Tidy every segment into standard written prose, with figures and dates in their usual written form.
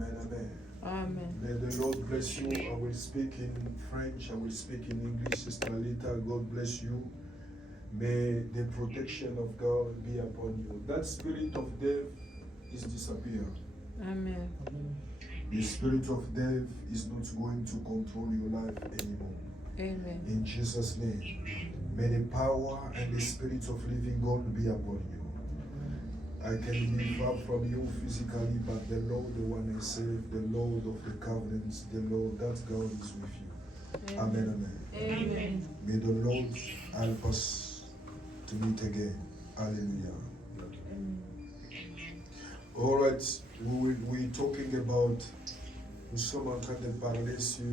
Amen, amen. Amen. May the Lord bless you. I will speak in French, I will speak in English. Sister Alita, God bless you. May the protection of God be upon you. That spirit of death is disappeared. Amen. The spirit of death is not going to control your life anymore. Amen. In Jesus' name, may the power and the spirit of living God be upon you. I can be far from you physically, but the Lord, the one I serve, the Lord of the covenants, the Lord, that God is with you. Amen, amen. Amen. May the Lord help us to meet again. Hallelujah. Amen. All right, we're talking about, nous sommes en train de parler sur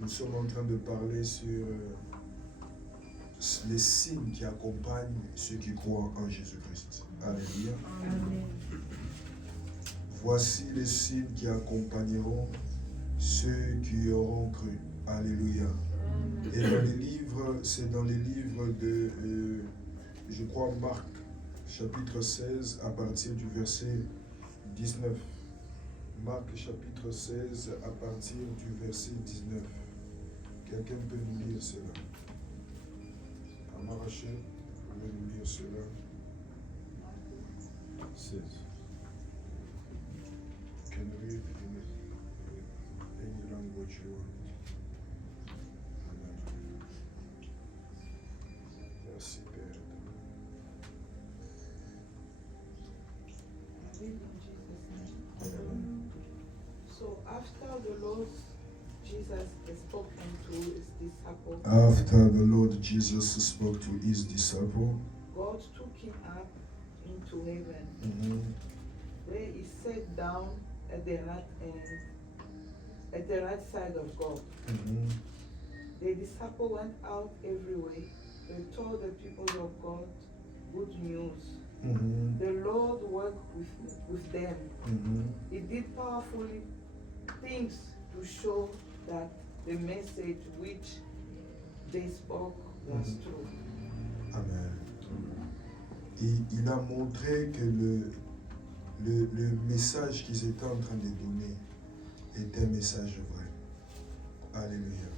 nous sommes en train de parler sur les signes qui accompagnent ceux qui croient en Jésus-Christ. Alléluia. Amen. Voici les signes qui accompagneront ceux qui auront cru. Alléluia. Amen. Et dans les livres, c'est dans les livres de, je crois, Marc, chapitre 16, à partir du verset 19. Marc, chapitre 16, à partir du verset 19. Quelqu'un peut nous lire cela? Amaraché, vous pouvez nous lire cela? 16. Can you read in any language you want? Amen. Merci, Père. Amen. So after the Lord Jesus spoke to his disciple, After the Lord Jesus spoke to his disciple, God took him up into heaven, where he sat down at the right side of God. The disciple went out everywhere. They told the people of God good news. The Lord worked with them. He did powerful things to show that the message which they spoke was true. Amen. Il a montré que le message qu'ils étaient en train de donner était un message vrai. Alléluia.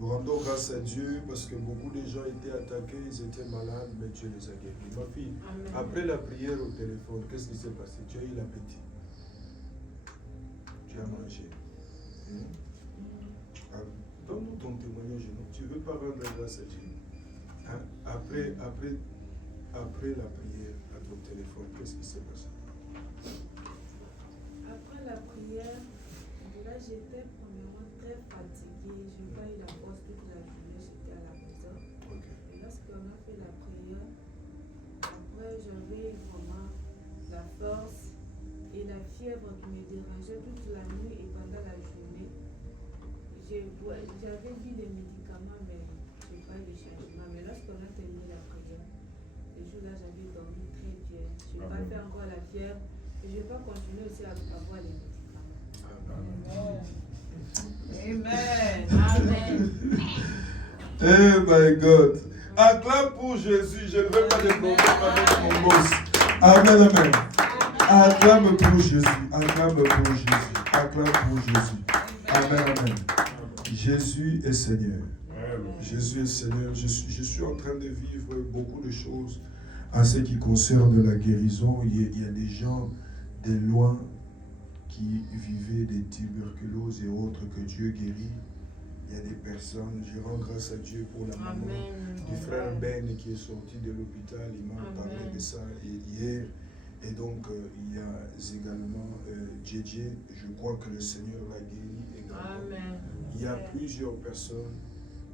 Nous rendons grâce à Dieu parce que beaucoup de gens étaient attaqués, ils étaient malades, mais Dieu les a guéris. Ma fille, Amen. après la prière au téléphone, qu'est-ce qui s'est passé? Tu as eu l'appétit. Tu as mangé. Donne-nous ton témoignage. Non? Tu ne veux pas rendre grâce à Dieu. Hein? Après la prière à ton téléphone, qu'est-ce qui s'est passé? Après la prière, là j'étais premièrement très fatiguée. Je n'ai pas eu la force toute la journée, j'étais à la maison. Okay. Et lorsqu'on a fait la prière, après j'avais vraiment la force et la fièvre qui me dérangeait toute la nuit et pendant la journée. J'avais vu des médicaments, mais je n'ai pas eu de changement. Mais lorsqu'on a terminé la prière, ce jour-là j'avais dormi très bien. Je n'ai pas fait encore la fièvre. Et je ne vais pas continuer aussi à avoir les médicaments. Amen. Amen. Oh my God. Acclame pour Jésus. Je ne veux pas de problème avec mon boss. Amen, amen. Acclame pour Jésus. Acclame pour Jésus. Acclame pour Jésus. Amen, amen. Jésus est Seigneur. Jésus est Seigneur. Je suis en train de vivre beaucoup de choses en ce qui concerne la guérison. Il y a des gens de loin qui vivaient des tuberculoses et autres que Dieu guérit. Il y a des personnes, je rends grâce à Dieu pour la maman du frère Ben qui est sorti de l'hôpital. Il m'a parlé de ça hier. Et donc, il y a également JJ. Je crois que le Seigneur l'a guéri également. Amen. Il y a plusieurs personnes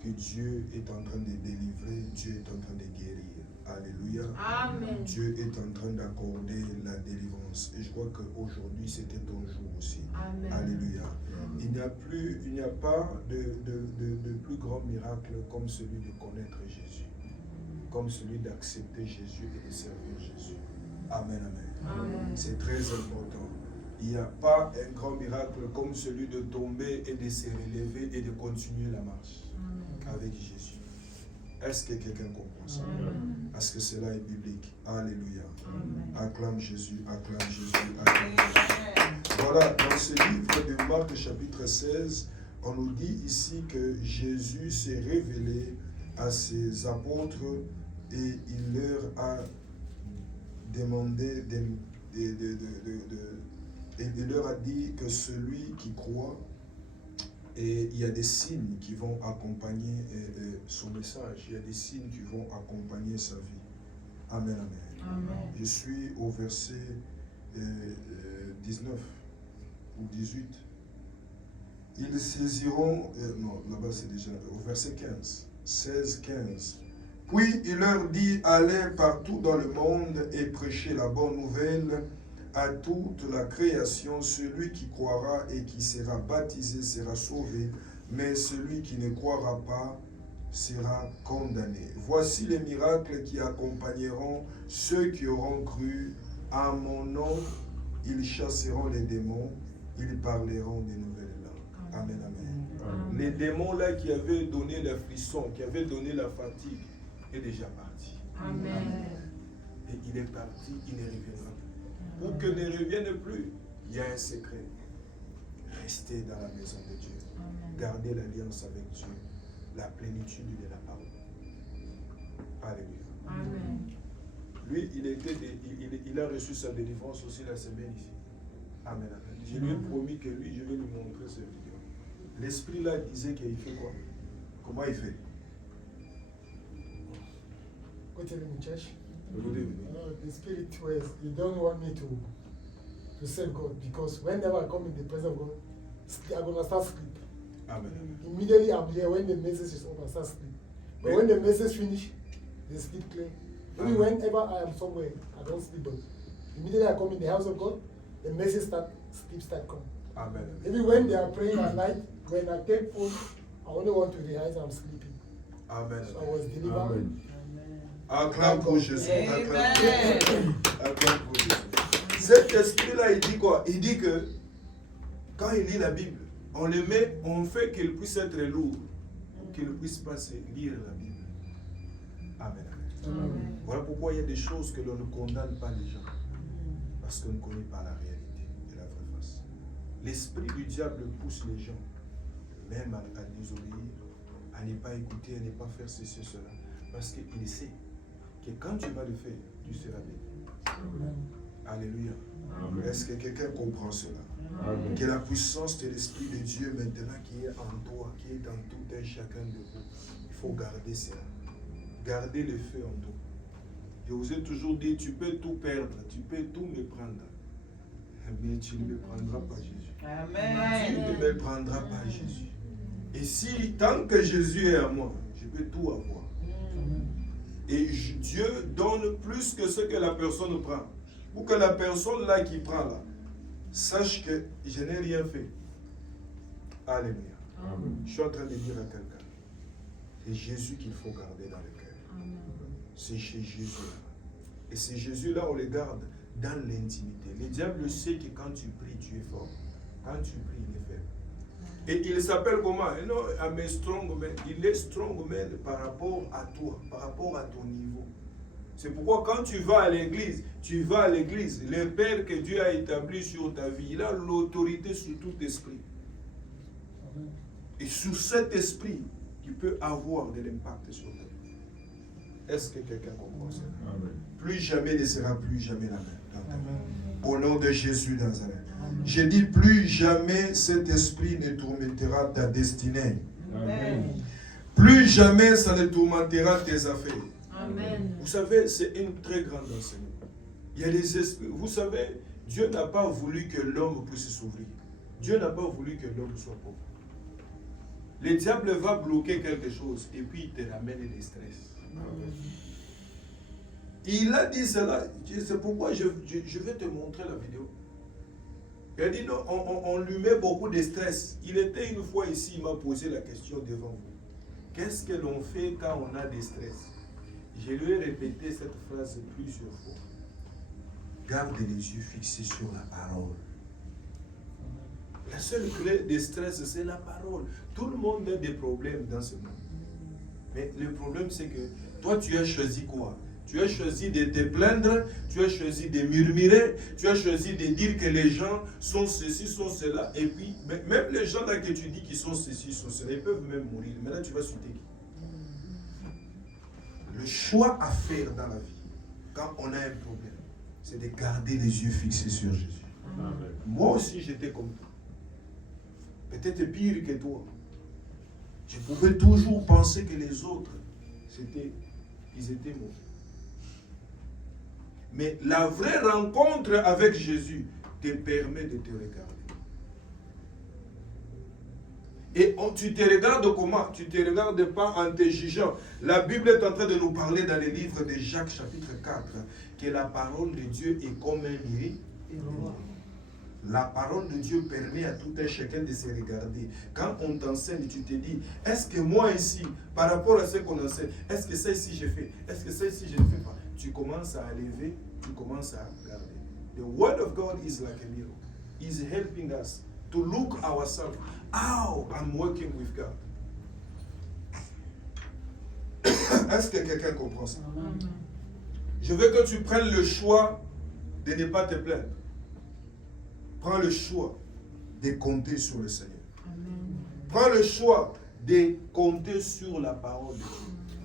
que Dieu est en train de délivrer, Dieu est en train de guérir. Alléluia. Amen. Dieu est en train d'accorder la délivrance. Et je crois qu'aujourd'hui, c'était ton jour aussi. Amen. Alléluia. Il n'y a pas de plus grand miracle comme celui de connaître Jésus. Comme celui d'accepter Jésus et de servir Jésus. Amen, amen. Amen. C'est très important. Il n'y a pas un grand miracle comme celui de tomber et de se relever et de continuer la marche avec Jésus. Est-ce que quelqu'un comprend ça? Parce que cela est biblique. Alléluia. Acclame Jésus, acclame Jésus, acclame Jésus. Voilà, dans ce livre de Marc chapitre 16, on nous dit ici que Jésus s'est révélé à ses apôtres et il leur a demandé et il leur a dit que celui qui croit, et il y a des signes qui vont accompagner son message, il y a des signes qui vont accompagner sa vie. Amen, amen. Amen. Je suis au verset 19 ou 18. Ils saisiront, non, là-bas c'est déjà au verset 15, 16, 15. Puis il leur dit, allez partout dans le monde et prêchez la bonne nouvelle à toute la création. Celui qui croira et qui sera baptisé sera sauvé, mais celui qui ne croira pas sera condamné. Voici les miracles qui accompagneront ceux qui auront cru. À mon nom, ils chasseront les démons, ils parleront des nouvelles langues. Amen, amen. Les démons là qui avaient donné la frisson, qui avaient donné la fatigue, est déjà parti. Amen. Et il est parti, il ne reviendra plus. Pour que ne revienne plus, il y a un secret. Restez dans la maison de Dieu. Gardez l'alliance avec Dieu. La plénitude de la parole. Alléluia. Amen. Lui, il a reçu sa délivrance aussi la semaine ici. Amen, amen. Je lui ai promis que lui, je vais lui montrer cette vidéo. L'esprit là disait qu'il fait quoi? Comment il fait? Go tell him in church. Écoutez, The spirit was, you don't want me to serve God, because whenever I come in the presence of God, I'm going to start sleep. amen. Immediately I'm here, when the message is over, I start sleep. But when the message finish, the sleep clear. Maybe whenever I am somewhere, I don't sleep, but immediately I come in the house of God, the message sleep start coming. Amen. Maybe when they are praying at night, when I take phone, I only want to realize I'm sleeping. Amen. So I was delivered. Amen. Acclame pour Jésus. Acclame Amen. Acclame pour Jésus. Cet esprit-là, il dit quoi? Il dit que quand il lit la Bible, on le met, on fait qu'il puisse être lourd, pour qu'il puisse passer lire la Bible. Amen. Amen. Voilà pourquoi il y a des choses que l'on ne condamne pas les gens. Parce qu'on ne connaît pas la réalité et la vraie face. L'esprit du diable pousse les gens, même à désobéir, à ne pas écouter, à ne pas faire ceci, cela. Parce qu'il sait que quand tu vas le faire, tu seras béni. Alléluia. Amen. Est-ce que quelqu'un comprend cela? Amen. Que la puissance de l'Esprit de Dieu maintenant qui est en toi, qui est dans tout un chacun de vous, il faut garder cela. Garder le feu en toi. Je vous ai toujours dit, tu peux tout perdre, tu peux tout me prendre, mais tu ne me prendras pas Jésus. Tu Amen. ne me prendras pas Jésus. Et si, tant que Jésus est à moi, je peux tout avoir. Et Dieu donne plus que ce que la personne prend. Pour que la personne là qui prend là, sache que je n'ai rien fait. Alléluia. Amen. Je suis en train de dire à quelqu'un, c'est Jésus qu'il faut garder dans le cœur. C'est chez Jésus. Et c'est Jésus-là, on le garde dans l'intimité. Le diable sait que quand tu pries, tu es fort. Quand tu pries, il est faible. Et il s'appelle comment? Non, un strong man. Il est strong man par rapport à toi, par rapport à ton niveau. C'est pourquoi quand tu vas à l'église, le Père que Dieu a établi sur ta vie, il a l'autorité sur tout esprit. Et sur cet esprit, tu peux avoir de l'impact sur ta vie. Est-ce que quelqu'un comprend ça? Amen. Plus jamais ne sera plus jamais la même dans ta vie. Au nom de Jésus Nazareth. Je dis plus jamais cet esprit ne tourmentera ta destinée. Amen. Plus jamais ça ne tourmentera tes affaires. Amen. Vous savez, c'est une très grande enseignement. Il y a des esprits. Vous savez, Dieu n'a pas voulu que l'homme puisse s'ouvrir. Dieu n'a pas voulu que l'homme soit pauvre. Le diable va bloquer quelque chose et puis il te ramène des stress. Il a dit cela, c'est pourquoi je vais te montrer la vidéo. Il a dit non, on lui met beaucoup de stress. Il était une fois ici, il m'a posé la question devant vous. Qu'est-ce que l'on fait quand on a des stress? Je lui ai répété cette phrase plusieurs fois. Garde les yeux fixés sur la parole. La seule clé des stress, c'est la parole. Tout le monde a des problèmes dans ce monde. Mais le problème, c'est que toi, tu as choisi quoi? Tu as choisi de te plaindre, tu as choisi de murmurer, tu as choisi de dire que les gens sont ceci, sont cela. Et puis, même les gens là que tu dis qu'ils sont ceci, sont cela, ils peuvent même mourir. Maintenant, tu vas citer qui? Le choix à faire dans la vie, quand on a un problème, c'est de garder les yeux fixés sur Jésus. Amen. Moi aussi, j'étais comme toi. Peut-être pire que toi. Je pouvais toujours penser que les autres, ils étaient mauvais. Mais la vraie rencontre avec Jésus te permet de te regarder. Et tu te regardes comment? Tu ne te regardes pas en te jugeant. La Bible est en train de nous parler dans le livre de Jacques chapitre 4 que la parole de Dieu est comme un miroir. La parole de Dieu permet à tout un chacun de se regarder. Quand on t'enseigne, tu te dis, est-ce que moi ici, par rapport à ce qu'on enseigne, est-ce que ça ici j'ai fait? Est-ce que ça ici je ne fais pas? Tu commences à lever, tu commences à regarder. The word of God is like a mirror. He's helping us to look ourselves. How I'm working with God. Est-ce que quelqu'un comprend ça? Je veux que tu prennes le choix de ne pas te plaindre. Prends le choix de compter sur le Seigneur. Amen. Prends le choix de compter sur la parole de Dieu.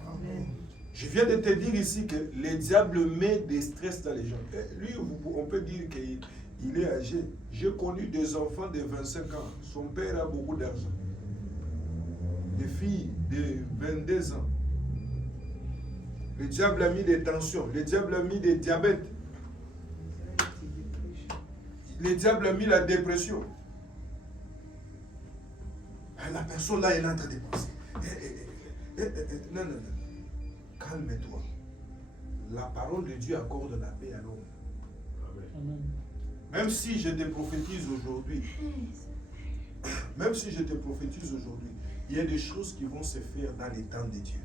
Amen. Je viens de te dire ici que le diable met des stress dans les gens. Et lui, on peut dire qu'il est âgé. J'ai connu des enfants de 25 ans. Son père a beaucoup d'argent. Des filles de 22 ans. Le diable a mis des tensions. Le diable a mis des diabètes. Le diable a mis la dépression. La personne là, elle est en train de penser. Non. Calme-toi. La parole de Dieu accorde la paix à l'homme. Même si je te prophétise aujourd'hui, il y a des choses qui vont se faire dans les temps de Dieu.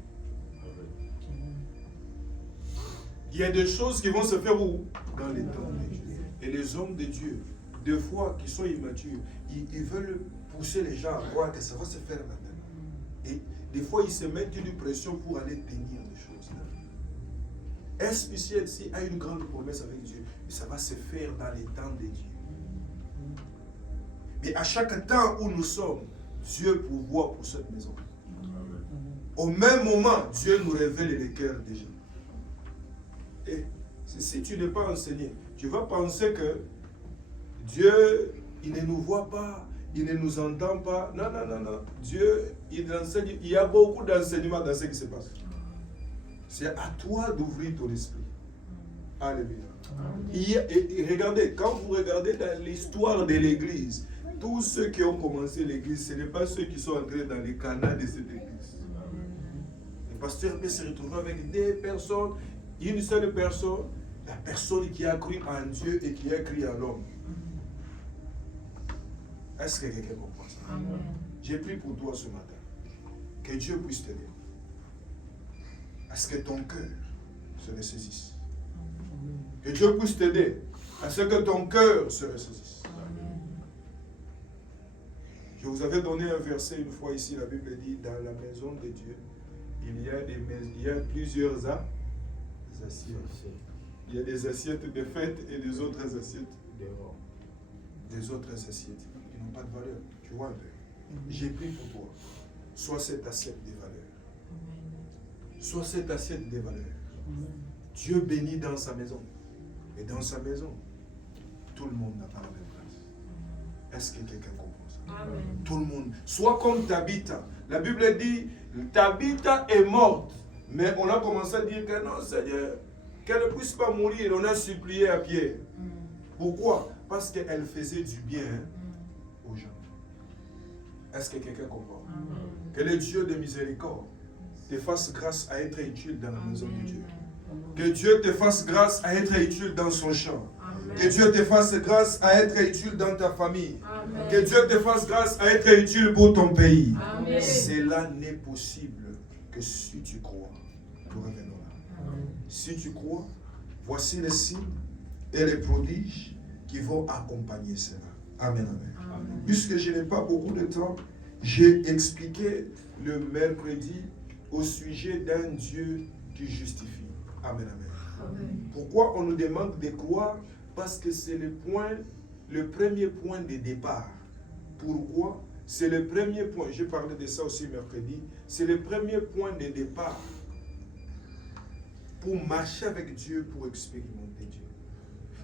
Il y a des choses qui vont se faire où? Dans les temps de Dieu. Et les hommes de Dieu, des fois, qui sont immatures, ils veulent pousser les gens à croire que ça va se faire maintenant. Et des fois, ils se mettent une pression pour aller tenir les choses. Est-ce que si a une grande promesse avec Dieu, ça va se faire dans les temps de Dieu. Mais à chaque temps où nous sommes, Dieu pourvoit pour cette maison. Au même moment, Dieu nous révèle les cœurs des gens. Et si tu n'es pas enseigné, tu vas penser que Dieu, il ne nous voit pas, il ne nous entend pas. Non. Dieu, il enseigne. Il y a beaucoup d'enseignements dans ce qui se passe. C'est à toi d'ouvrir ton esprit. Alléluia. Et regardez, quand vous regardez dans l'histoire de l'Église, tous ceux qui ont commencé l'Église, ce n'est pas ceux qui sont entrés dans les canaux de cette Église. Le pasteur peut se retrouver avec des personnes, une seule personne, la personne qui a cru en Dieu et qui a cru en l'homme. Est-ce que quelqu'un comprend ça? J'ai prié pour toi ce matin. Que Dieu puisse t'aider. À ce que ton cœur se ressaisisse. Que Dieu puisse t'aider à ce que ton cœur se ressaisisse. Je vous avais donné un verset une fois ici, la Bible dit, dans la maison de Dieu, il y a plusieurs assiettes. Il y a des assiettes de fête et des autres assiettes dehors. Des autres assiettes qui n'ont pas de valeur. Tu vois un peu. J'ai pris pour toi. Sois cette assiette de valeur. Sois cette assiette de valeur. Dieu bénit dans sa maison. Et dans sa maison, tout le monde n'a pas la même place. Est-ce que quelqu'un comprend ça? Amen. Tout le monde. Sois comme Tabitha. La Bible dit, Tabitha est morte. Mais on a commencé à dire que non, Seigneur, qu'elle ne puisse pas mourir. On a supplié à Pierre. Pourquoi? Parce qu'elle faisait du bien aux gens. Est-ce que quelqu'un comprend? Que le Dieu de miséricorde te fasse grâce à être utile dans la maison de Dieu. Que Dieu te fasse grâce à être utile dans son champ. Amen. Que Dieu te fasse grâce à être utile dans ta famille. Amen. Que Dieu te fasse grâce à être utile pour ton pays. Amen. Cela n'est possible que si tu crois. Nous revenons là. Amen. Si tu crois, voici les signes et les prodiges qui vont accompagner cela. Amen, amen. Amen. Puisque je n'ai pas beaucoup de temps, j'ai expliqué le mercredi au sujet d'un Dieu qui justifie. Amen, amen. Amen. Pourquoi on nous demande de croire? Parce que c'est le premier point de départ. Pourquoi? C'est le premier point, j'ai parlé de ça aussi mercredi, c'est le premier point de départ pour marcher avec Dieu, pour expérimenter Dieu.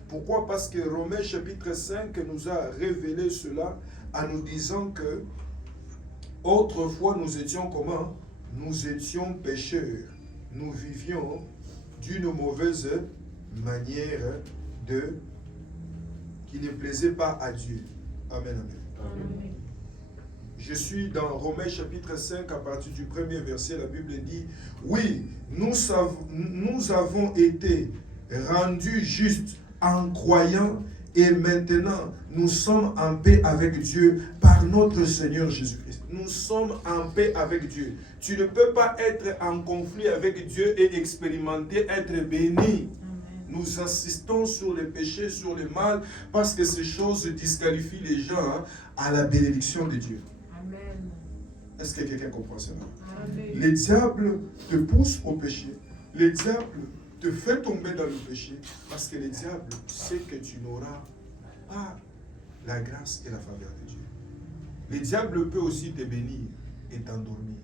Pourquoi? Parce que Romains chapitre 5 nous a révélé cela en nous disant que autrefois nous étions comment? Nous étions pécheurs. Nous vivions d'une mauvaise manière qui ne plaisait pas à Dieu. Amen, amen. Amen. Je suis dans Romains chapitre 5 à partir du premier verset. La Bible dit, oui, nous avons été rendus justes en croyant et maintenant nous sommes en paix avec Dieu par notre Seigneur Jésus-Christ. Nous sommes en paix avec Dieu. Tu ne peux pas être en conflit avec Dieu et expérimenter être béni. Nous insistons sur les péchés, sur le mal, parce que ces choses disqualifient les gens à la bénédiction de Dieu. Amen. Est-ce que quelqu'un comprend cela? Amen. Le diable te pousse au péché. Le diable te fait tomber dans le péché parce que le diable sait que tu n'auras pas la grâce et la faveur de Dieu. Le diable peut aussi te bénir et t'endormir.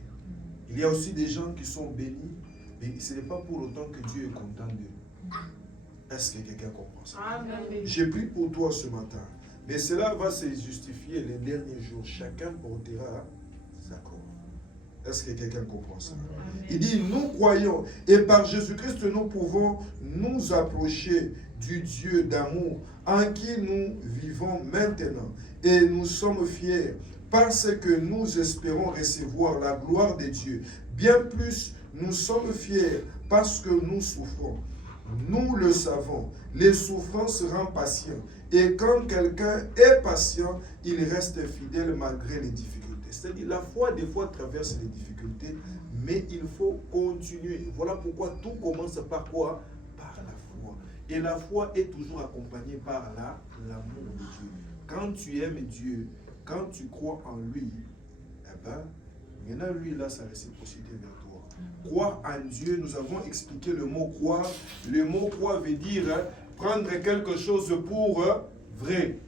Il y a aussi des gens qui sont bénis, mais ce n'est pas pour autant que Dieu est content d'eux. Est-ce que quelqu'un comprend ça? Amen. J'ai pris pour toi ce matin, mais cela va se justifier les derniers jours. Chacun portera sa croix. Est-ce que quelqu'un comprend ça? Amen. Il dit, nous croyons et par Jésus-Christ nous pouvons nous approcher du Dieu d'amour en qui nous vivons maintenant. Et nous sommes fiers parce que nous espérons recevoir la gloire de Dieu. Bien plus, nous sommes fiers parce que nous souffrons. Nous le savons, les souffrances rendent patient. Et quand quelqu'un est patient, il reste fidèle malgré les difficultés. C'est-à-dire, la foi, des fois, traverse les difficultés, mais il faut continuer. Voilà pourquoi tout commence par quoi? Par la foi. Et la foi est toujours accompagnée par l'amour de Dieu. Quand tu aimes Dieu, quand tu crois en lui, eh ben, maintenant, lui, là, sa réciprocité vers toi. Croire en Dieu, nous avons expliqué le mot croire. Le mot croire veut dire prendre quelque chose pour vrai.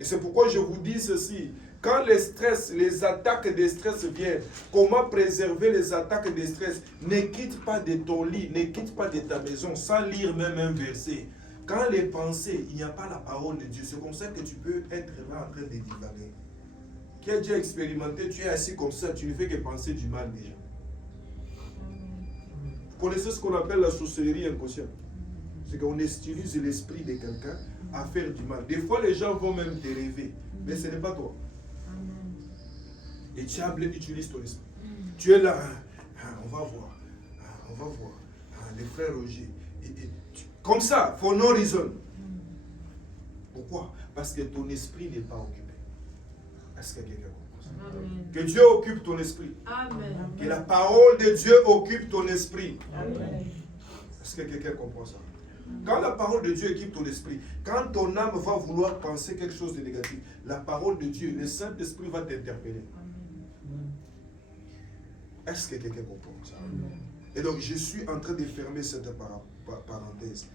Et c'est pourquoi je vous dis ceci. Quand les stress, les attaques de stress viennent, comment préserver les attaques de stress? Ne quitte pas de ton lit, ne quitte pas de ta maison sans lire même un verset. Quand les pensées, il n'y a pas la parole de Dieu, c'est comme ça que tu peux être là en train de divaguer. Qui a déjà expérimenté, tu es assis comme ça, tu ne fais que penser du mal déjà. Vous connaissez ce qu'on appelle la sorcellerie inconsciente? C'est qu'on utilise l'esprit de quelqu'un à faire du mal. Des fois, les gens vont même te rêver, mais ce n'est pas toi. Le diable utilise ton esprit. Tu es là, on va voir, les frères Roger. Comme ça, for no reason. Pourquoi? Parce que ton esprit n'est pas occupé. Est-ce que quelqu'un comprend ça? Amen. Que Dieu occupe ton esprit. Amen. Que la parole de Dieu occupe ton esprit. Amen. Est-ce que quelqu'un comprend ça? Quand la parole de Dieu occupe ton esprit, quand ton âme va vouloir penser quelque chose de négatif, la parole de Dieu, le Saint-Esprit va t'interpeller. Est-ce que quelqu'un comprend ça? Et donc, je suis en train de fermer cette parenthèse.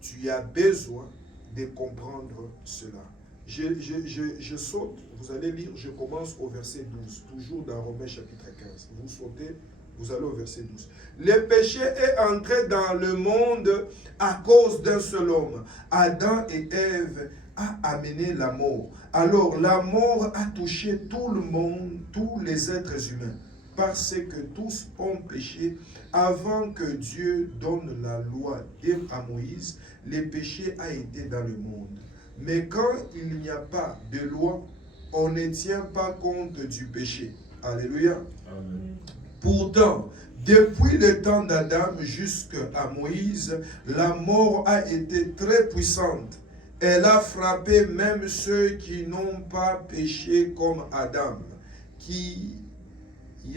Tu as besoin de comprendre cela. Je saute, vous allez lire, je commence au verset 12, toujours dans Romains chapitre 15. Vous sautez, vous allez au verset 12. Le péché est entré dans le monde à cause d'un seul homme. Adam et Ève a amené la mort. Alors la mort a touché tout le monde, tous les êtres humains, parce que tous ont péché. Avant que Dieu donne la loi à Moïse, le péché a été dans le monde. Mais quand il n'y a pas de loi, on ne tient pas compte du péché. Alléluia. Amen. Pourtant, depuis le temps d'Adam jusqu'à Moïse, la mort a été très puissante. Elle a frappé même ceux qui n'ont pas péché comme Adam, qui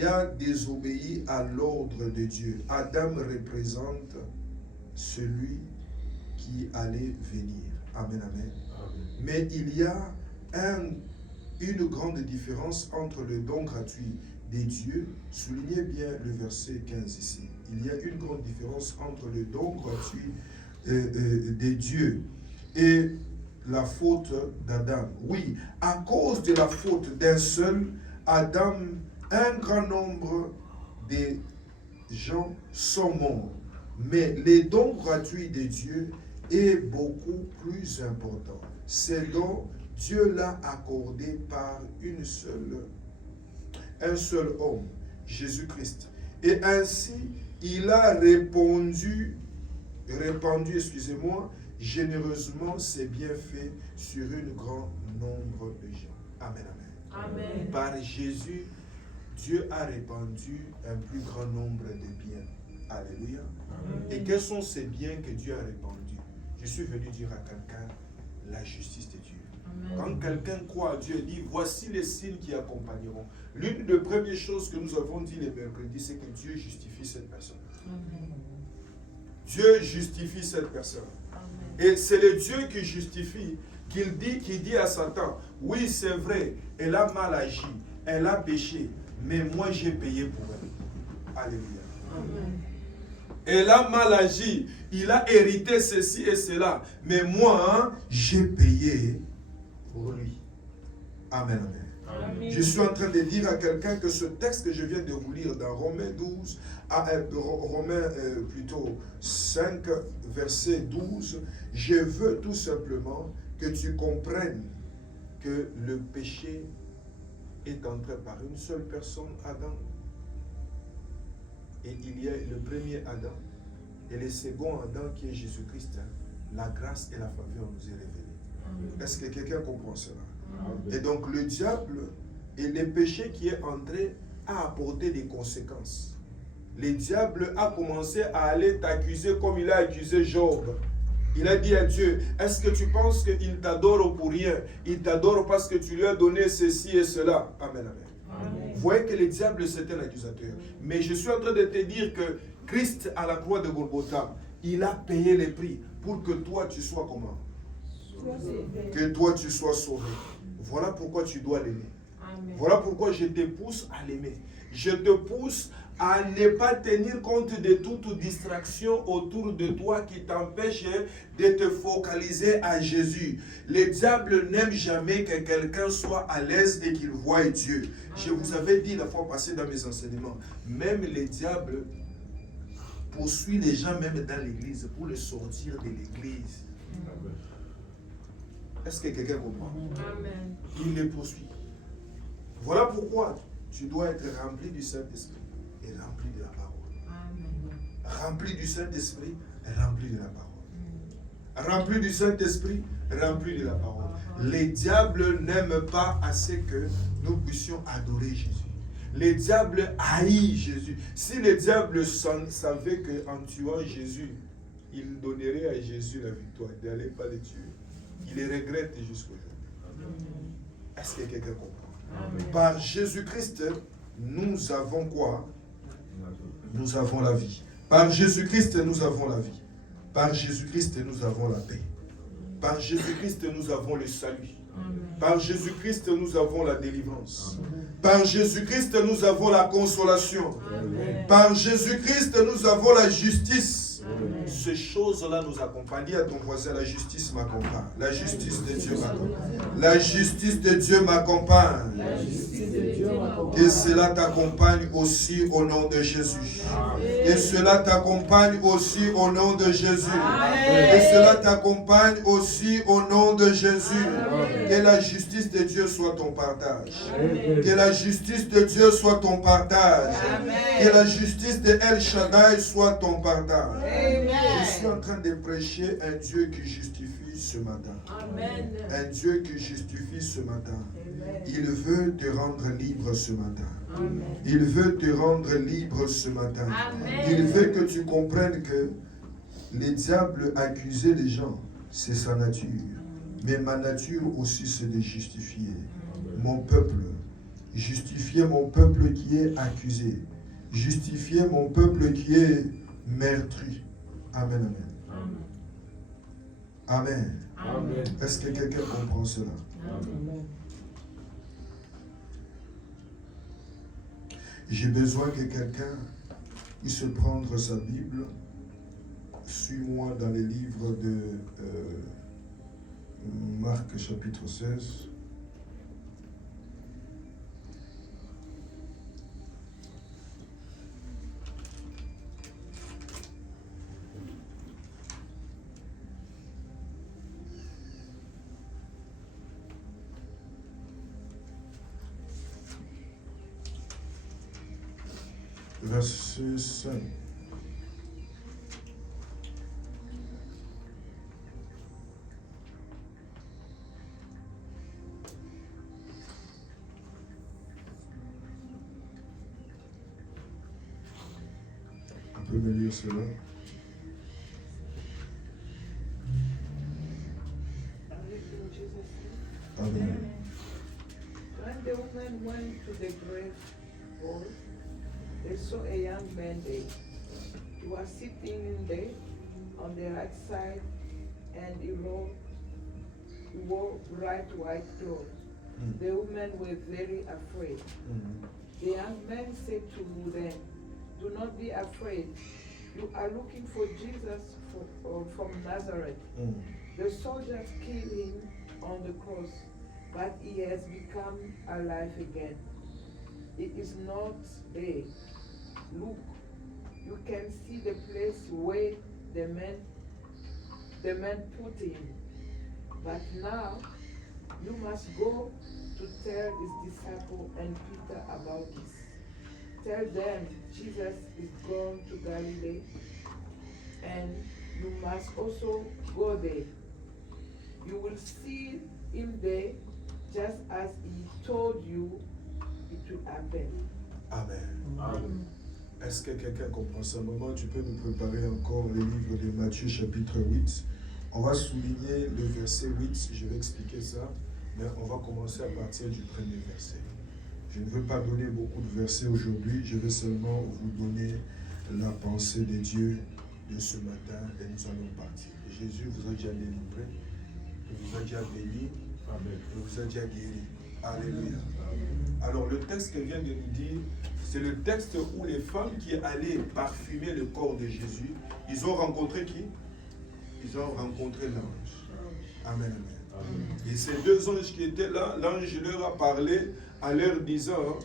a désobéi à l'ordre de Dieu. Adam représente celui qui allait venir. Amen, amen. Mais il y a une grande différence entre le don gratuit des dieux, soulignez bien le verset 15 ici. Il y a une grande différence entre le don gratuit des dieux et la faute d'Adam. Oui, à cause de la faute d'un seul Adam, un grand nombre des gens sont morts. Mais les dons gratuits de Dieu est beaucoup plus important. Ces dons, Dieu l'a accordé par un seul homme, Jésus-Christ. Et ainsi, il a répandu, généreusement ses bienfaits sur un grand nombre de gens. Amen, amen. Amen. Par Jésus, Dieu a répandu un plus grand nombre de biens. Alléluia. Amen. Et quels sont ces biens que Dieu a répandus? Je suis venu dire à quelqu'un la justice de Dieu. Amen. Quand quelqu'un croit à Dieu et dit, voici les signes qui accompagneront. L'une des premières choses que nous avons dit les mercredis, c'est que Dieu justifie cette personne. Amen. Dieu justifie cette personne. Amen. Et c'est le Dieu qui justifie, qui dit à Satan, oui c'est vrai, elle a mal agi, elle a péché, mais moi j'ai payé pour elle. Alléluia. Amen. Elle a mal agi, il a hérité ceci et cela, mais moi j'ai payé pour lui. Amen, amen. Amen. Je suis en train de dire à quelqu'un que ce texte que je viens de vous lire dans Romains 5, verset 12, je veux tout simplement que tu comprennes que le péché est entré par une seule personne, Adam. Et il y a le premier Adam et le second Adam qui est Jésus-Christ. La grâce et la faveur nous est révélée. Est-ce que quelqu'un comprend cela? Et donc le diable et le péché qui est entré a apporté des conséquences. Le diable a commencé à aller t'accuser comme il a accusé Job. Il a dit à Dieu, est-ce que tu penses qu'il t'adore pour rien? Il t'adore parce que tu lui as donné ceci et cela. Amen, amen. Amen. Vous voyez que le diable c'est un accusateur. Mais je suis en train de te dire que Christ à la croix de Golgotha, il a payé le prix pour que toi tu sois comment? Que toi tu sois sauvé. Voilà pourquoi tu dois l'aimer. Amen. Voilà pourquoi je te pousse à l'aimer. Je te pousse à ne pas tenir compte de toute distraction autour de toi qui t'empêche de te focaliser à Jésus. Le diable n'aime jamais que quelqu'un soit à l'aise et qu'il voie Dieu. Je vous avais dit la fois passée dans mes enseignements, même le diable poursuit les gens même dans l'église pour les sortir de l'église. Est-ce que quelqu'un comprend? Amen. Il les poursuit. Voilà pourquoi tu dois être rempli du Saint-Esprit et rempli de la parole. Amen. Rempli du Saint-Esprit, rempli de la parole. Rempli du Saint-Esprit, rempli de la parole. Les diables n'aiment pas assez que nous puissions adorer Jésus. Les diables haïssent Jésus. Si les diables savaient qu'en tuant Jésus, ils donneraient à Jésus la victoire, ils n'allaient pas le tuer. Ils les regrettent jusqu'aujourd'hui. Est-ce que quelqu'un comprend? Amen. Par Jésus-Christ, nous avons quoi? Nous avons la vie. Par Jésus-Christ, nous avons la vie. Par Jésus-Christ, nous avons la paix. Par Jésus-Christ, nous avons le salut. Par Jésus-Christ, nous avons la délivrance. Par Jésus-Christ, nous avons la consolation. Par Jésus-Christ, nous avons la justice. Ces choses-là nous accompagnent. Dis à ton voisin, la justice m'accompagne. La justice de Dieu m'accompagne. La justice de Dieu m'accompagne. Que cela t'accompagne aussi au nom de Jésus. Que cela t'accompagne aussi au nom de Jésus. Que cela t'accompagne aussi au nom de Jésus. Que la justice de Dieu soit ton partage. Que la justice de Dieu soit ton partage. Que la justice de El Shaddai soit ton partage. Je suis en train de prêcher un Dieu qui justifie ce matin. Amen. Un Dieu qui justifie ce matin. Il veut te rendre libre ce matin. Amen. Il veut te rendre libre ce matin. Amen. Il veut que tu comprennes que le diable accusait les gens, c'est sa nature. Mais ma nature aussi, c'est de justifier mon peuple. Justifier mon peuple qui est accusé. Justifier mon peuple qui est meurtri. Amen, amen. Amen. Amen. Est-ce que quelqu'un comprend cela? J'ai besoin que quelqu'un puisse prendre sa Bible. Suis-moi dans les livres de Marc chapitre 16. Verset 5. On peut me lire cela? Amen. When the woman went to the grave hall, they saw a young man there. He was sitting in there on the right side, and he wore bright white clothes. The women were very afraid. The young man said to them, "Do not be afraid. You are looking for Jesus from Nazareth. The soldiers killed him on the cross, but he has become alive again. It is not there. Look, you can see the place where the man put him. But now you must go to tell his disciples and Peter about this. Tell them Jesus is gone to Galilee, and you must also go there. You will see him there, just as he told you it will happen." Amen. Amen. Est-ce que quelqu'un comprend ce moment? Tu peux nous préparer encore le livre de Matthieu chapitre 8. On va souligner le verset 8, je vais expliquer ça, mais on va commencer à partir du premier verset. Je ne veux pas donner beaucoup de versets aujourd'hui, je vais seulement vous donner la pensée de Dieu de ce matin et nous allons partir. Jésus vous a déjà délivré, il vous a déjà béni, il vous a déjà guéri. Alléluia. Alors le texte que vient de nous dire, c'est le texte où les femmes qui allaient parfumer le corps de Jésus, ils ont rencontré qui? Ils ont rencontré l'ange. Amen, amen. Et ces deux anges qui étaient là, l'ange leur a parlé en leur disant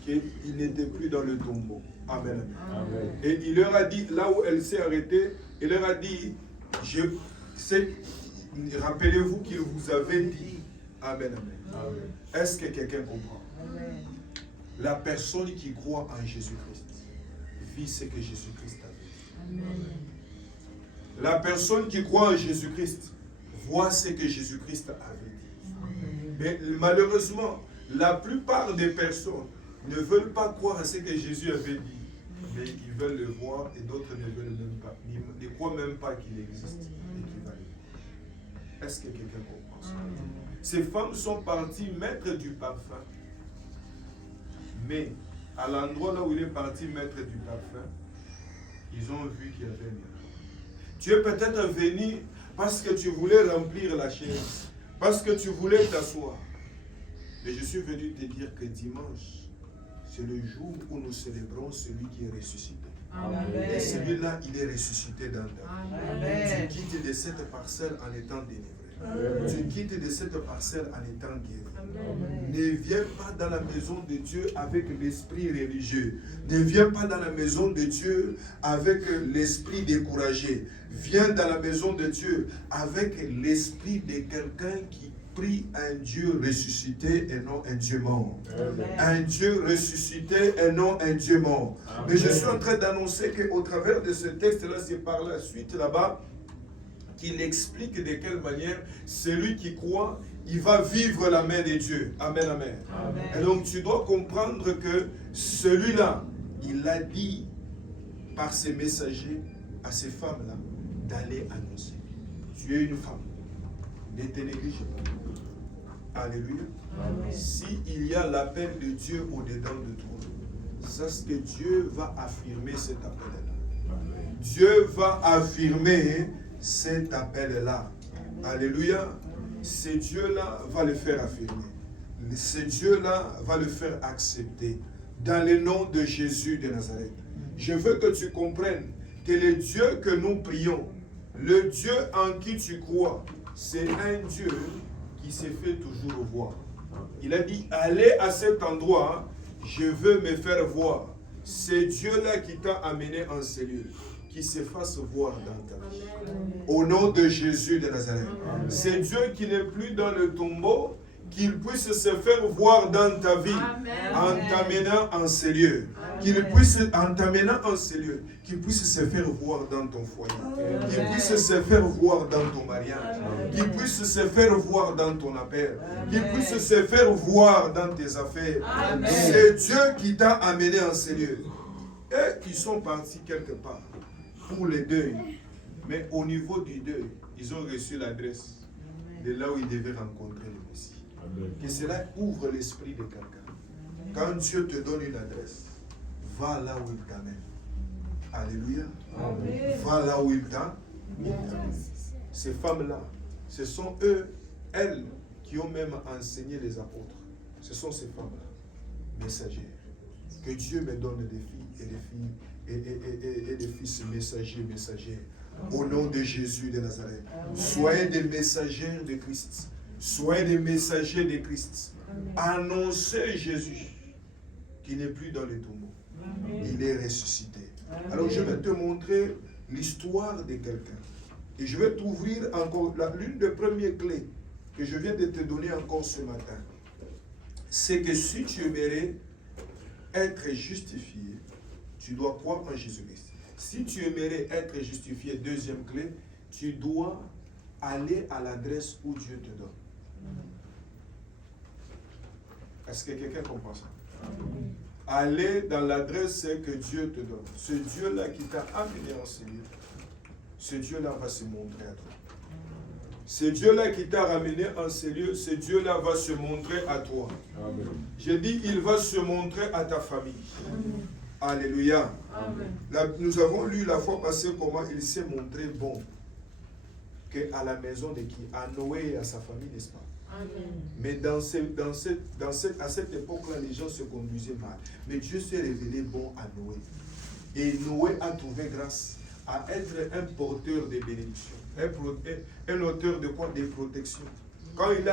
qu'il n'était plus dans le tombeau. Amen, amen. Et il leur a dit, là où elle s'est arrêtée, il leur a dit, rappelez-vous qu'il vous avait dit. Amen, amen. Amen. Est-ce que quelqu'un comprend? Amen. La personne qui croit en Jésus-Christ vit ce que Jésus-Christ a vécu. Amen. La personne qui croit en Jésus-Christ voit ce que Jésus-Christ avait dit. Amen. Mais malheureusement, la plupart des personnes ne veulent pas croire à ce que Jésus avait dit. Mais ils veulent le voir et d'autres ne veulent même pas. Ils ne croient même pas qu'il existe et qu'il va le voir. Est-ce que quelqu'un comprend ça? Amen. Ces femmes sont parties mettre du parfum. Mais à l'endroit là où il est parti mettre du parfum, ils ont vu qu'il y avait un miracle. Tu es peut-être venu parce que tu voulais remplir la chaise, parce que tu voulais t'asseoir. Mais je suis venu te dire que dimanche, c'est le jour où nous célébrons celui qui est ressuscité. Amen. Et celui-là, il est ressuscité dans ta vie. Tu quittes de cette parcelle en étant délivré. Amen. Tu quittes de cette parcelle en étant guéri. Amen. Ne viens pas dans la maison de Dieu avec l'esprit religieux. Ne viens pas dans la maison de Dieu avec l'esprit découragé. Viens dans la maison de Dieu avec l'esprit de quelqu'un qui prie un Dieu ressuscité et non un Dieu mort. Amen. Un Dieu ressuscité et non un Dieu mort. Amen. Mais je suis en train d'annoncer qu'au travers de ce texte-là, c'est par la suite là-bas qu'il explique de quelle manière celui qui croit, il va vivre la main de Dieu. Amen, amen. Amen. Et donc tu dois comprendre que celui-là, il a dit par ses messagers à ces femmes-là d'aller annoncer. Tu es une femme, ne te néglige pas. Alléluia. S'il y a l'appel de Dieu au-dedans de toi, sache que Dieu va affirmer cet appel-là. Dieu va affirmer cet appel-là. Alléluia. Ce Dieu-là va le faire affirmer. Ce Dieu-là va le faire accepter. dans le nom de Jésus de Nazareth. Je veux que tu comprennes que le Dieu que nous prions, le Dieu en qui tu crois, c'est un Dieu qui se fait toujours voir. Il a dit, allez à cet endroit, je veux me faire voir. C'est Dieu-là qui t'a amené en ces lieux, qui se fasse voir dans ta vie. Au nom de Jésus de Nazareth. C'est Dieu qui n'est plus dans le tombeau, qu'il puisse se faire voir dans ta vie, en t'amenant en ces lieux. Qu'il puisse, en t'amenant en ces lieux, qu'il puisse se faire voir dans ton foyer, qu'il puisse se faire voir dans ton mariage, qu'il puisse se faire voir dans ton appel, qu'il puisse se faire voir dans tes affaires. C'est Dieu qui t'a amené en ces lieux. Et ils sont partis quelque part pour le deuil. Mais au niveau du deuil, ils ont reçu l'adresse de là où ils devaient rencontrer le Messie. Que cela ouvre l'esprit de quelqu'un. Quand Dieu te donne une adresse, va là où il t'amène. Alléluia. Va là où il t'amène. Ces femmes-là, ce sont elles qui ont même enseigné les apôtres. Ce sont ces femmes-là, messagères. Que Dieu me donne des filles et des fils messagères. Au nom de Jésus de Nazareth. Soyez des messagères de Christ. Soyez des messagers de Christ. Annoncez Jésus qui n'est plus dans les tombeaux. Il est ressuscité. Alors je vais te montrer l'histoire de quelqu'un. Et je vais t'ouvrir encore l'une des premières clés que je viens de te donner encore ce matin. C'est que si tu aimerais être justifié, tu dois croire en Jésus-Christ. Si tu aimerais être justifié, deuxième clé, tu dois aller à l'adresse où Dieu te donne. Est-ce que quelqu'un comprend ça? Aller dans l'adresse que Dieu te donne. Ce Dieu-là qui t'a amené en ces lieux, ce Dieu-là va se montrer à toi. Ce Dieu-là qui t'a ramené en ces lieux, ce Dieu-là va se montrer à toi. Amen. J'ai dit, il va se montrer à ta famille. Amen. Alléluia. Amen. Là, nous avons lu la fois passée comment il s'est montré bon qu'à la maison de qui? À Noé et à sa famille, n'est-ce pas? Amen. Mais à cette époque-là, les gens se conduisaient mal. Mais Dieu s'est révélé bon à Noé. Et Noé a trouvé grâce à être un porteur de bénédictions. Un auteur de quoi? Des protections. Quand il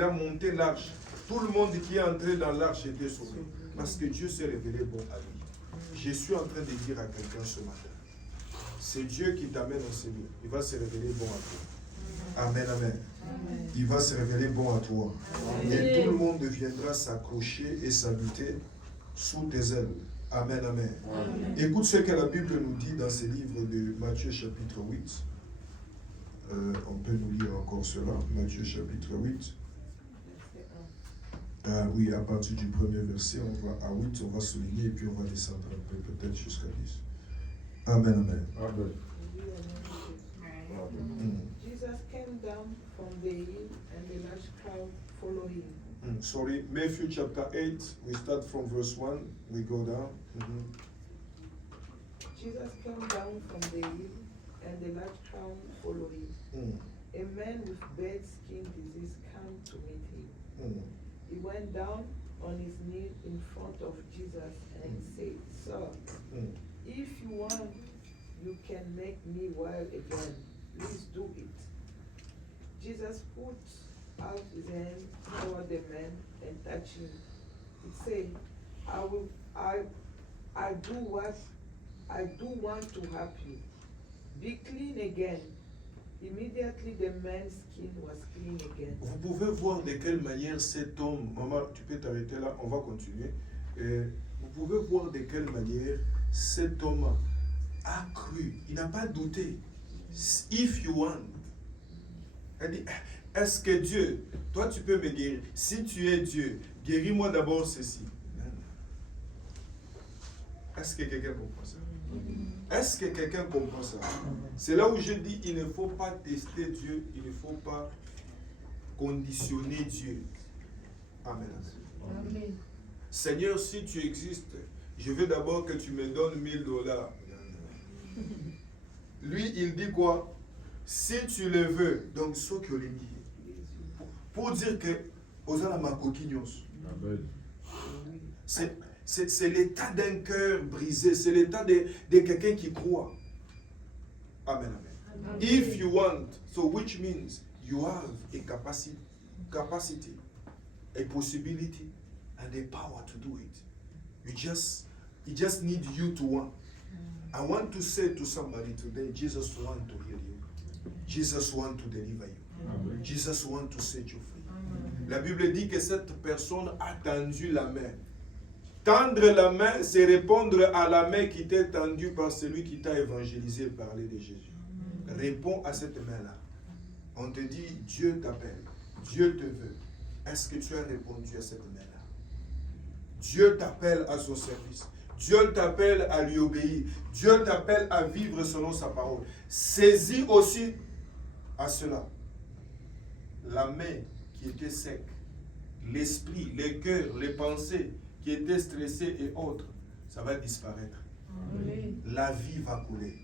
a monté l'arche, tout le monde qui est entré dans l'arche était sauvé. Parce que Dieu s'est révélé bon à lui. Je suis en train de dire à quelqu'un ce matin, c'est Dieu qui t'amène en ce lieu. Il va se révéler bon à toi. Amen, amen. Il va se révéler bon à toi. Et tout le monde viendra s'accrocher et s'habiter sous tes ailes. Amen, amen. Écoute ce que la Bible nous dit dans ce livre de Matthieu chapitre 8. On peut nous lire encore cela. Matthieu chapitre 8. Oui, à partir du premier verset, on va à 8, on va souligner et puis on va descendre un peu, peut-être jusqu'à 10. Amen, amen. Amen. Jesus came down from the hill and the large crowd followed him. Sorry, Matthew chapter 8, we start from verse 1, we go down. Jesus came down from the hill and the large crowd followed him. A man with bad skin disease came to meet him. He went down on his knee in front of Jesus and said, Sir, if you want, you can make me well again. Please do it. Jesus put out his hand toward the man and touched him. He said, I do want to help you. Be clean again. Immediately the man's skin was clean again. Vous pouvez voir de quelle manière cet homme, maman, tu peux t'arrêter là, on va continuer. Vous pouvez voir de quelle manière cet homme a cru, il n'a pas douté. If you want. Elle dit, est-ce que Dieu, toi tu peux me guérir? Si tu es Dieu, guéris-moi d'abord ceci. Est-ce que quelqu'un comprend ça? Est-ce que quelqu'un comprend ça? C'est là où je dis, il ne faut pas tester Dieu, il ne faut pas conditionner Dieu. Amen. Amen. Seigneur, si tu existes, je veux d'abord que tu me donnes $1000. Lui, il dit quoi? Si tu le veux, donc ce que les pour dire que aux ma coquignos. C'est l'état d'un cœur brisé. C'est l'état de quelqu'un qui croit. Amen, amen. Amen. If you want, so which means you have a capacity, a possibility, and a power to do it. It just need you to want. I want to say to somebody today, Jesus wants to heal you. Jesus wants to deliver you. Amen. Jesus wants to set you free. La Bible dit que cette personne a tendu la main. Tendre la main, c'est répondre à la main qui t'est tendue par celui qui t'a évangélisé, parler de Jésus. Réponds à cette main-là. On te dit, Dieu t'appelle, Dieu te veut. Est-ce que tu as répondu à cette main-là? Dieu t'appelle à son service. Dieu t'appelle à lui obéir. Dieu t'appelle à vivre selon sa parole. Saisis aussi à cela la main qui était sec, l'esprit, les cœurs, les pensées qui étaient stressées et autres, ça va disparaître. Amen. La vie va couler.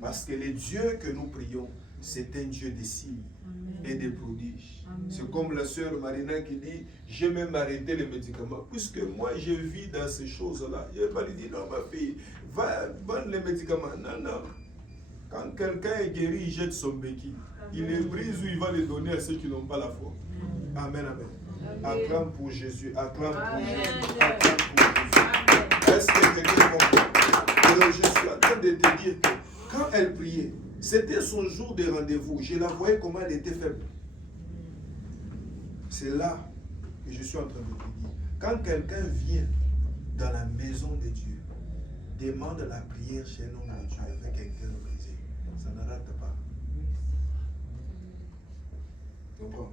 Parce que le Dieu que nous prions, c'est un Dieu des signes et des prodiges. C'est comme la sœur Marina qui dit, j'ai même arrêté les médicaments. Puisque moi, je vis dans ces choses-là. Je ne vais pas lui dire, non, ma fille, va prendre les médicaments. Non, non. Quand quelqu'un est guéri, il jette son béquille. Il les brise ou il va les donner à ceux qui n'ont pas la foi. Amen, amen. Acclame pour Jésus. Acclame pour Jésus. Acclame pour Jésus. Est-ce que quelqu'un comprend? Alors, je suis en train de te dire que quand elle priait, c'était son jour de rendez-vous. Je la voyais comment elle était faible. C'est là que je suis en train de te dire. Quand quelqu'un vient dans la maison de Dieu, demande la prière chez l'homme de Dieu avec un cœur brisé. Ça ne rate pas. Comprends?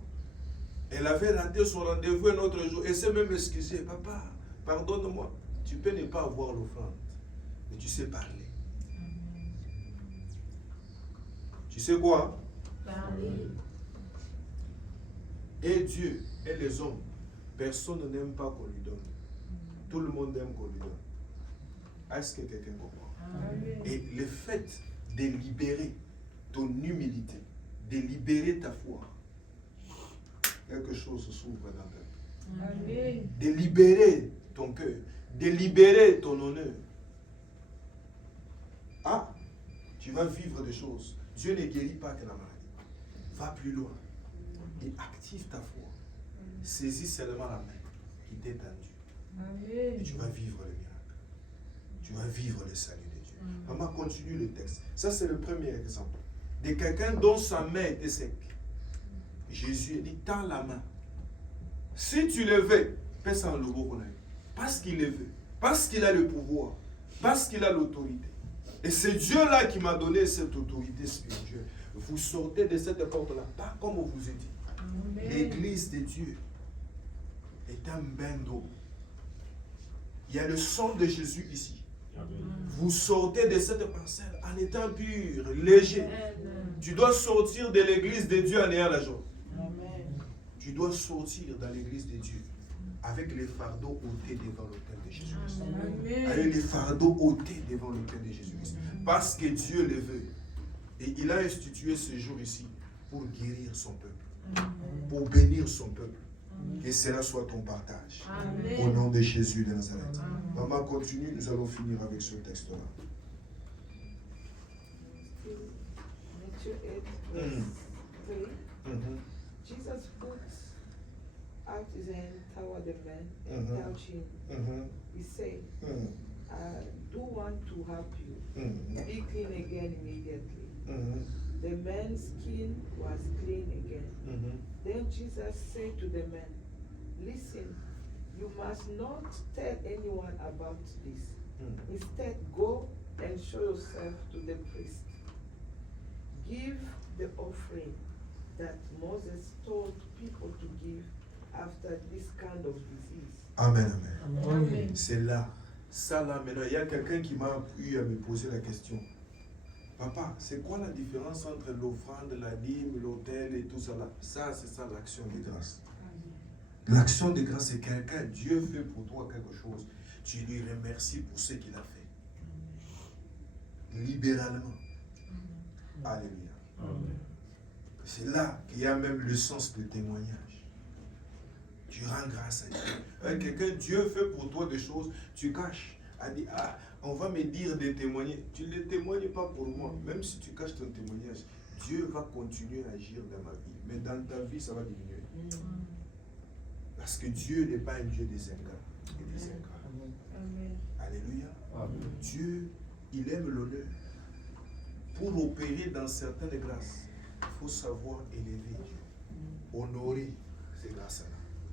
Elle avait raté son rendez-vous un autre jour et s'est même excusée. Papa, pardonne-moi. Tu peux ne pas avoir l'offrande, mais tu sais parler. Tu sais quoi? Parler. Et Dieu et les hommes, personne n'aime pas qu'on lui donne. Tout le monde aime qu'on lui donne. Est-ce que quelqu'un comprend? Amen. Et le fait de libérer ton humilité, de libérer ta foi, quelque chose s'ouvre dans ta vie. Amen. De libérer ton cœur, de libérer ton honneur. Ah, tu vas vivre des choses. Dieu ne guérit pas que la maladie. Va plus loin et active ta foi. Saisis seulement la main qui t'est tendue. Amen. Et tu vas vivre le miracle. Tu vas vivre le salut de Dieu. Maman, continue le texte. Ça, c'est le premier exemple. De quelqu'un dont sa main était sec. Jésus a dit, tends la main. Si tu le veux, pèse en le beau. Parce qu'il le veut. Parce qu'il a le pouvoir. Parce qu'il a l'autorité. Et c'est Dieu-là qui m'a donné cette autorité spirituelle. Vous sortez de cette porte-là, pas comme on vous a dit. Amen. L'église de Dieu est un bain d'eau. Il y a le sang de Jésus ici. Vous sortez de cette parcelle en étant pur, léger. Amen. Tu dois sortir de l'église de Dieu en ayant la joie. Amen. Tu dois sortir dans l'église de Dieu avec les fardeaux ôtés devant l'autel de Jésus-Christ. Amen. Avec les fardeaux ôtés devant l'autel de Jésus-Christ. Parce que Dieu le veut. Et il a institué ce jour ici pour guérir son peuple. Pour bénir son peuple. Que cela soit ton partage. Amen. Au nom de Jésus de Nazareth. Maman, continue, nous allons finir avec ce texte-là. Matthew 8, verse 3. Jesus puts out his hand toward the man and touched him. He said, I do want to help you. Be clean again immediately. The man's skin was clean again. Then Jesus said to the man, listen, you must not tell anyone about this. Instead, go and show yourself to the priest. Give the offering that Moses told people to give after this kind of disease. Amen, amen. Amen. C'est là. Ça là, maintenant, il y a quelqu'un qui m'a eu à me poser la question. Papa, c'est quoi la différence entre l'offrande, la dîme, l'autel et tout ça là? Ça, c'est ça l'action de grâce. L'action de grâce, c'est quelqu'un, Dieu fait pour toi quelque chose. Tu lui remercies pour ce qu'il a fait. Libéralement. Alléluia. C'est là qu'il y a même le sens de témoignage. Tu rends grâce à Dieu. Quelqu'un, Dieu fait pour toi des choses, tu caches. Elle dit, ah, on va me dire de témoigner. Tu ne témoignes pas pour moi. Même si tu caches ton témoignage, Dieu va continuer à agir dans ma vie. Mais dans ta vie, ça va diminuer. Parce que Dieu n'est pas un Dieu des ingrats et des ingrats. Amen. Alléluia. Amen. Dieu, il aime l'honneur. Pour opérer dans certaines grâces, il faut savoir élever Dieu, honorer ces grâces-là.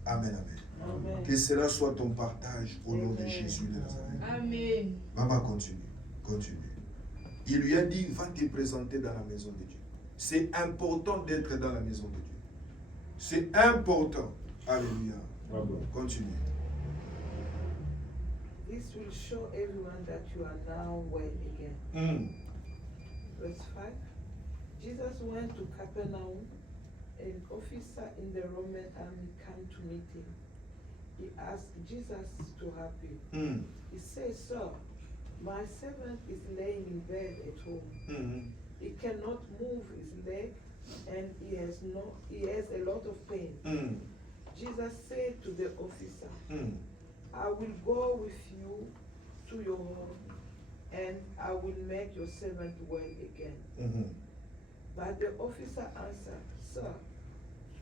Amen, amen. Amen. Que cela soit ton partage au nom de Jésus de Nazareth. Amen. Maman, continue, continue. Il lui a dit, va te présenter dans la maison de Dieu. C'est important d'être dans la maison de Dieu. C'est important. Alléluia. Continue. This will show everyone that you are now well again. Verse 5. Jesus went to Capernaum. An officer in the Roman army came to meet him. He asked Jesus to help him. He said, Sir, my servant is laying in bed at home. He cannot move his leg and he has a lot of pain. Jesus said to the officer, I will go with you to your home and I will make your servant well again. But the officer answered, Sir,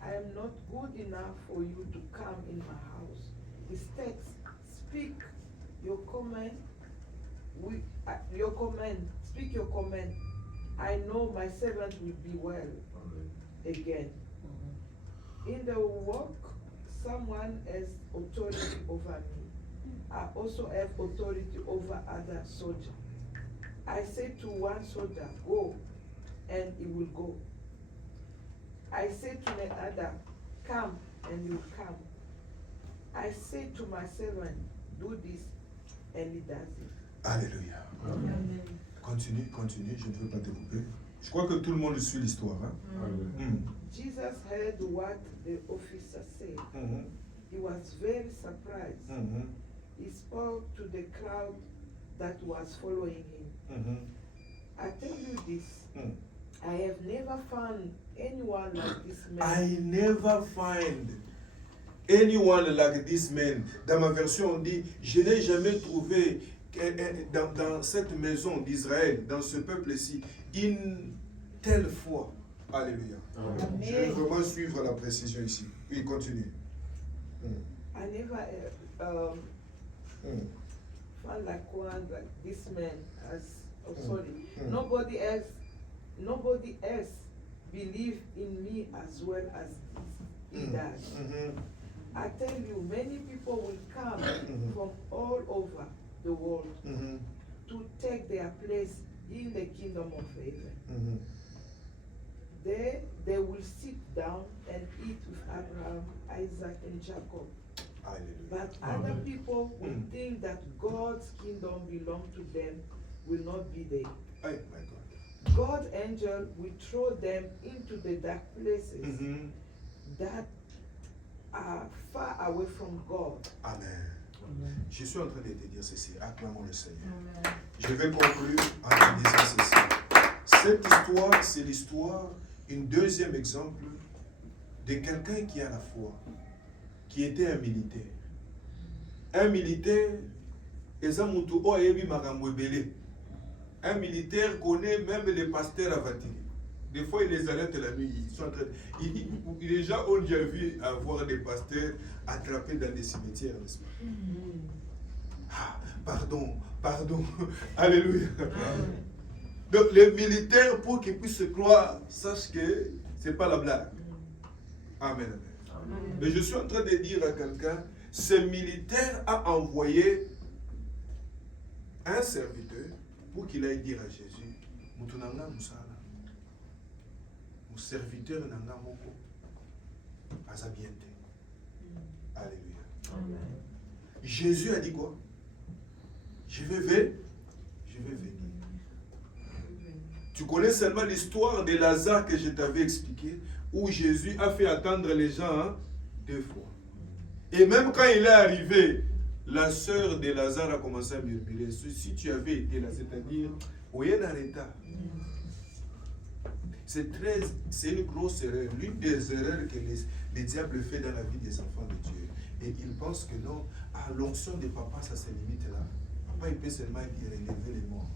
I am not good enough for you to come in my house. Instead, speak your command. Speak your command. I know my servant will be well again. In the work, someone has authority over me. I also have authority over other soldiers. I say to one soldier, go, and he will go. I say to the other, come, and he will come. I say to my servant, do this, and he does it. Alléluia. Amen. Continue, continue, je ne veux pas te couper. Je crois que tout le monde suit l'histoire. Hein? Jesus heard what the officer said. He was very surprised. He spoke to the crowd that was following him. I tell you this, I have never found anyone like this man. I never find anyone like this man. Dans ma version, on dit, je n'ai jamais trouvé dans cette maison d'Israël, dans ce peuple-ci, une telle foi. Alléluia. Amen. Je vais vraiment suivre la précision ici. Oui, continue. I never found like one like this man as sorry. Nobody else believed in me as well as he does. I tell you, many people will come from all over the world to take their place in the kingdom of heaven. They will sit down and eat with Abraham, Isaac, and Jacob. Alléluia. But other people will think that God's kingdom belongs to them, will not be there. Oh my God. God's angel will throw them into the dark places that are far away from God. Amen. Je suis en train de te dire ceci. Acclamons le Seigneur. Amen. Je vais conclure en te disant ceci. Cette histoire, c'est l'histoire, un deuxième exemple de quelqu'un qui a la foi, qui était un militaire. Un militaire, un militaire connaît même les pasteurs à Vatican. Des fois, il les arrête la nuit. Ils sont en train les gens ont déjà vu avoir des pasteurs attrapés dans des cimetières, n'est-ce pas? Ah, pardon. Alléluia. Donc, les militaires, pour qu'ils puissent se croire, sachent que ce n'est pas la blague. Amen. Mais je suis en train de dire à quelqu'un, ce militaire a envoyé un serviteur pour qu'il aille dire à Jésus, mon serviteur n'a moko azabiente. Alléluia. Jésus a dit quoi? Je vais venir. Tu connais seulement l'histoire de Lazare que je t'avais expliqué, où Jésus a fait attendre les gens 2 fois. Et même quand il est arrivé, la sœur de Lazare a commencé à murmurer. Si tu avais été là, c'est-à-dire, c'est une grosse erreur, l'une des erreurs que les diables fait dans la vie des enfants de Dieu. Et ils pensent que non, à l'onction de papa, ça se limite là. Papa, il peut seulement relever les morts.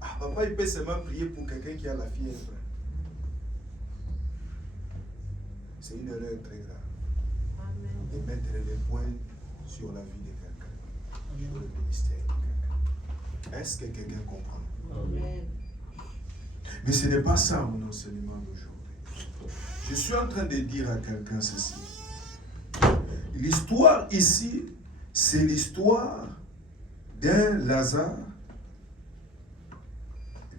Ah, papa, il peut seulement prier pour quelqu'un qui a la fièvre. C'est une erreur très grave. Amen. De mettre les points sur la vie de quelqu'un, sur le ministère de quelqu'un. Est-ce que quelqu'un comprend? Amen. Mais ce n'est pas ça mon enseignement d'aujourd'hui. Je suis en train de dire à quelqu'un ceci. L'histoire ici, c'est l'histoire d'un Lazare,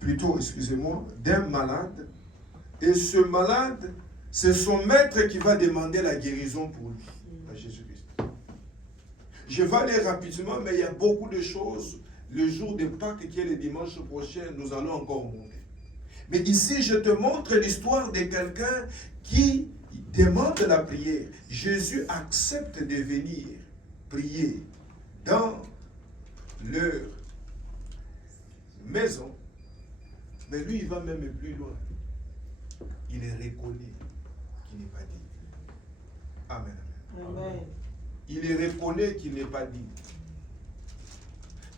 plutôt, excusez-moi, d'un malade. Et ce malade, c'est son maître qui va demander la guérison pour lui, à Jésus-Christ. Je vais aller rapidement, mais il y a beaucoup de choses. Le jour de Pâques, qui est le dimanche prochain, nous allons encore monter. Mais ici, je te montre l'histoire de quelqu'un qui demande la prière. Jésus accepte de venir prier dans leur maison. Mais lui, il va même plus loin. Il reconnaît qu'il n'est pas digne. Amen. Amen. Il reconnaît qu'il n'est pas digne.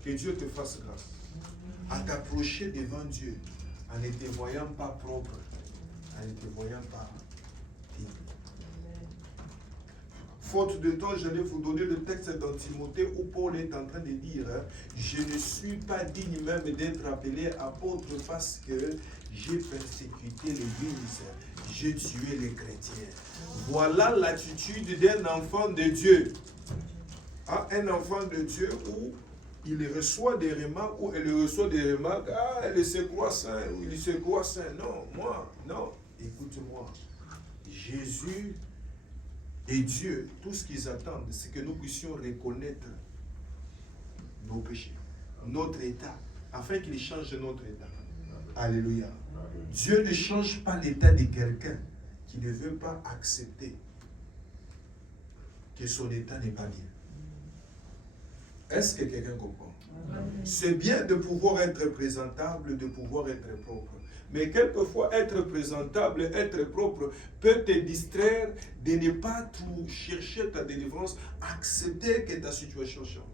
Que Dieu te fasse grâce à t'approcher devant Dieu en ne te voyant pas propre, en ne te voyant pas digne. Faute de temps, je vais vous donner le texte dans Timothée où Paul est en train de dire « Je ne suis pas digne même d'être appelé apôtre parce que j'ai persécuté l'Église, j'ai tué les chrétiens. » Voilà l'attitude d'un enfant de Dieu. Hein, un enfant de Dieu où il reçoit des remarques, ou elle reçoit des remarques, ah, elle se croit saint, ou il se croit saint. Non, moi, non. Écoute-moi. Jésus et Dieu, tout ce qu'ils attendent, c'est que nous puissions reconnaître nos péchés, notre état, afin qu'il change notre état. Alléluia. Dieu ne change pas l'état de quelqu'un qui ne veut pas accepter que son état n'est pas bien. Est-ce que quelqu'un comprend? C'est bien de pouvoir être présentable, de pouvoir être propre. Mais quelquefois, être présentable, être propre peut te distraire de ne pas tout chercher ta délivrance, accepter que ta situation change.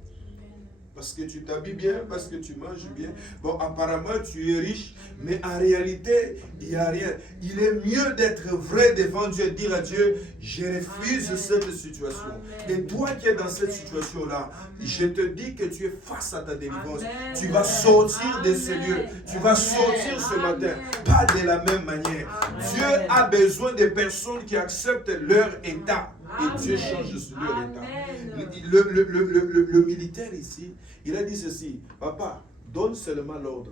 Parce que tu t'habilles bien, parce que tu manges bien. Bon, apparemment, tu es riche, mais en réalité, il n'y a rien. Il est mieux d'être vrai devant Dieu et dire à Dieu, je refuse cette situation. Et toi qui es dans cette situation-là, je te dis que tu es face à ta délivrance. Tu vas sortir de ce lieu. Tu vas sortir ce matin. Pas de la même manière. Dieu a besoin de personnes qui acceptent leur état. Et Dieu change leur état. Le militaire ici, il a dit ceci, papa, donne seulement l'ordre.